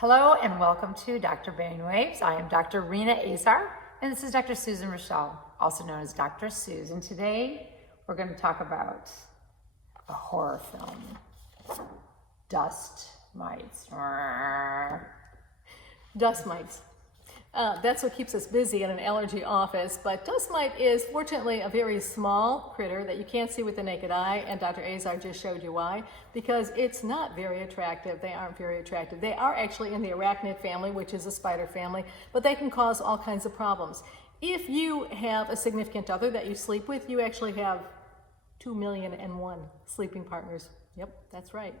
Hello and welcome to Dr. Brainwaves. I am Dr. Rena Azar, and this is Dr. Susan Raschal, also known as Dr. Susan. And today we're going to talk about a horror film, dust mites. Dust mites. That's what keeps us busy in an allergy office, but dust mite is fortunately a very small critter that you can't see with the naked eye, and Dr. Azar just showed you why, because it's not very attractive. They aren't very attractive. They are actually in the arachnid family, which is a spider family, but they can cause all kinds of problems. If you have a significant other that you sleep with, you actually have 2,000,001 sleeping partners. Yep, that's right.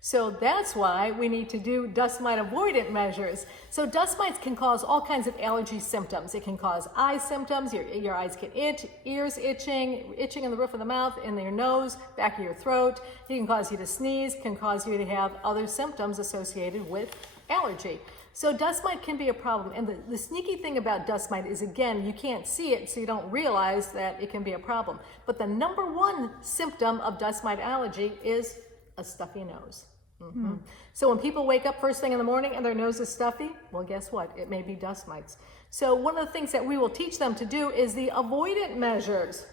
So that's why we need to do dust mite avoidant measures. So dust mites can cause all kinds of allergy symptoms. It can cause eye symptoms, your eyes can itch, ears itching in the roof of the mouth, in your nose, back of your throat. It can cause you to sneeze, can cause you to have other symptoms associated with allergy. So dust mite can be a problem. And the sneaky thing about dust mite is, again, you can't see it, so you don't realize that it can be a problem. But the number one symptom of dust mite allergy is a stuffy nose. Mm-hmm. So when people wake up first thing in the morning and their nose is stuffy, well, guess what? It may be dust mites. So one of the things that we will teach them to do is the avoidant measures.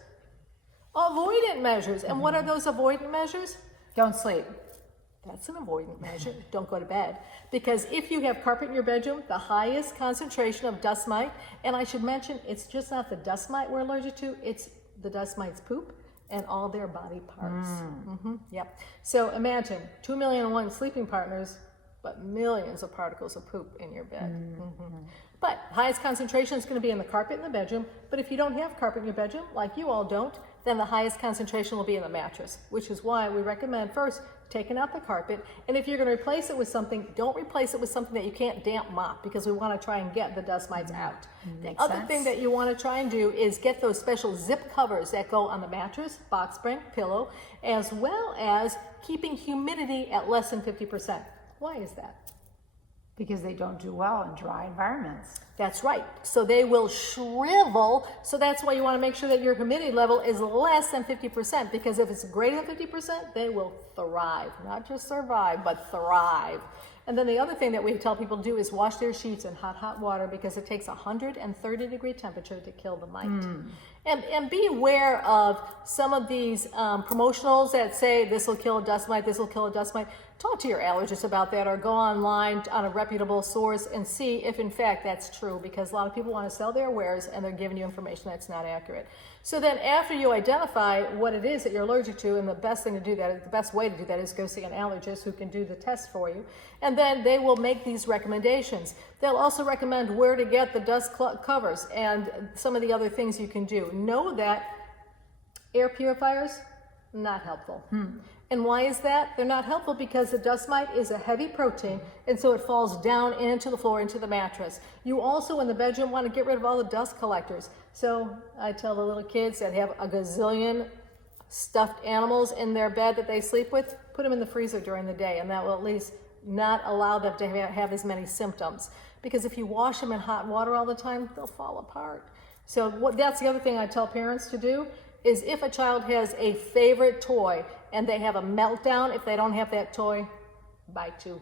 Avoidant measures. And what are those avoidant measures? Don't sleep. That's an avoidant measure. Don't go to bed. Because if you have carpet in your bedroom, the highest concentration of dust mite, and I should mention, it's just not the dust mite we're allergic to, it's the dust mite's poop and all their body parts. Yep. So imagine 2,000,001 sleeping partners, but millions of particles of poop in your bed. But highest concentration is going to be in the carpet in the bedroom. But if you don't have carpet in your bedroom, like you all don't, then the highest concentration will be in the mattress, which is why we recommend first taking out the carpet. And if you're going to replace it with something, don't replace it with something that you can't damp mop, because we want to try and get the dust mites out. The other thing that you want to try and do is get those special zip covers that go on the mattress, box spring, pillow, as well as keeping humidity at less than 50%. Why is that? Because they don't do well in dry environments. That's right. So they will shrivel. So that's why you want to make sure that your humidity level is less than 50%, because if it's greater than 50%, they will thrive. Not just survive, but thrive. And then the other thing that we tell people to do is wash their sheets in hot water, because it takes 130-degree temperature to kill the mite. And be aware of some of these promotionals that say this will kill a dust mite, this will kill a dust mite. Talk to your allergist about that, or go online on a reputable source and see if in fact that's true, because a lot of people want to sell their wares and they're giving you information that's not accurate. So then after you identify what it is that you're allergic to, and the best way to do that is go see an allergist who can do the test for you, and then they will make these recommendations. They'll also recommend where to get the dust covers and some of the other things you can do. Know that air purifiers, not helpful. And why is that? They're not helpful because the dust mite is a heavy protein, and so it falls down into the floor, into the mattress. You also in the bedroom want to get rid of all the dust collectors. So I tell the little kids that have a gazillion stuffed animals in their bed that they sleep with, put them in the freezer during the day, and that will at least not allow them to have as many symptoms. Because if you wash them in hot water all the time, they'll fall apart. So that's the other thing I tell parents to do, is if a child has a favorite toy and they have a meltdown, if they don't have that toy, buy two.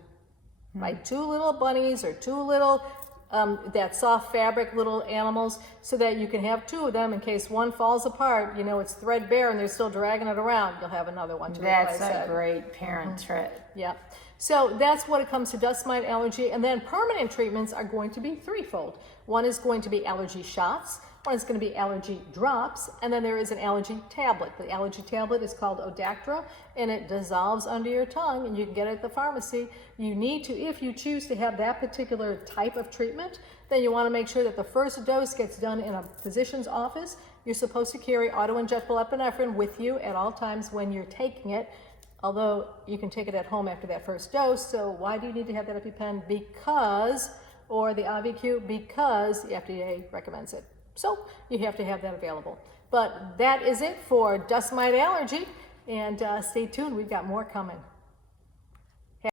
Buy two little bunnies or two little, that soft fabric little animals, so that you can have two of them in case one falls apart, you know, it's threadbare and they're still dragging it around, you'll have another one to replace it. That's a great parent trick. Yeah. So that's what it comes to dust mite allergy. And then permanent treatments are going to be threefold. One is going to be allergy shots. One is going to be allergy drops, and then there is an allergy tablet. The allergy tablet is called Odactra, and it dissolves under your tongue, and you can get it at the pharmacy. You need to, if you choose to have that particular type of treatment, then you want to make sure that the first dose gets done in a physician's office. You're supposed to carry auto-injectable epinephrine with you at all times when you're taking it, although you can take it at home after that first dose. So why do you need to have that EpiPen? Because, or the AviQ, because the FDA recommends it. So you have to have that available. But that is it for dust mite allergy, and stay tuned, we've got more coming.